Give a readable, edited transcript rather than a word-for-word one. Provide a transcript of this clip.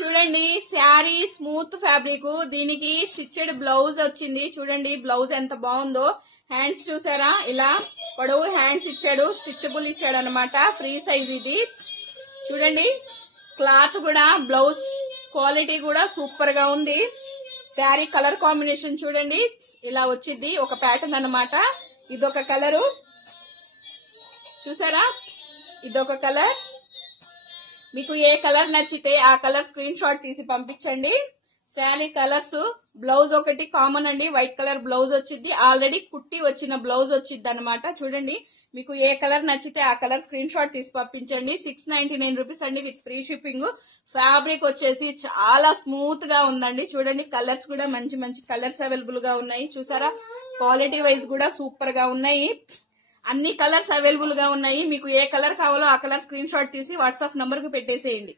చూడండి sari smooth fabric, దీనికి stitched blouse వచ్చింది. చూడండి బ్లౌజ్ ఎంత బాగుందో. హ్యాండ్స్ చూసారా, ఇలా పొడవు హ్యాండ్స్ ఇచ్చాడు, స్టిచబుల్ ఇచ్చాడు అనమాట. ఫ్రీ సైజ్ ఇది. చూడండి క్లాత్ కూడా, బ్లౌజ్ క్వాలిటీ కూడా సూపర్ గా ఉంది. శారీ కలర్ కాంబినేషన్ చూడండి ఇలా వచ్చింది, ఒక ప్యాటర్న్ అనమాట. ఇదొక కలరు చూసారా, ఇదొక కలర్. మీకు ఏ కలర్ నచ్చితే ఆ కలర్ స్క్రీన్ షాట్ తీసి పంపించండి. శారీ కలర్స్, బ్లౌజ్ ఒకటి కామన్ అండి, వైట్ కలర్ బ్లౌజ్ వచ్చింది. ఆల్రెడీ కుట్టి వచ్చిన బ్లౌజ్ వచ్చింది అనమాట. చూడండి మీకు ఏ కలర్ నచ్చితే ఆ కలర్ స్క్రీన్ షాట్ తీసి పంపించండి. 699 రూపీస్ అండి విత్ ఫ్రీ షిప్పింగ్. ఫ్యాబ్రిక్ వచ్చేసి చాలా స్మూత్ గా ఉందండి. చూడండి కలర్స్ కూడా మంచి మంచి కలర్స్ అవైలబుల్ గా ఉన్నాయి. చూసారా క్వాలిటీ వైజ్ కూడా సూపర్ గా ఉన్నాయి. అన్ని కలర్స్ అవైలబుల్ గా ఉన్నాయి. మీకు ఏ కలర్ కావాలో ఆ కలర్ స్క్రీన్ షాట్ తీసి వాట్సాప్ నంబర్ కు పెట్టేసేయండి.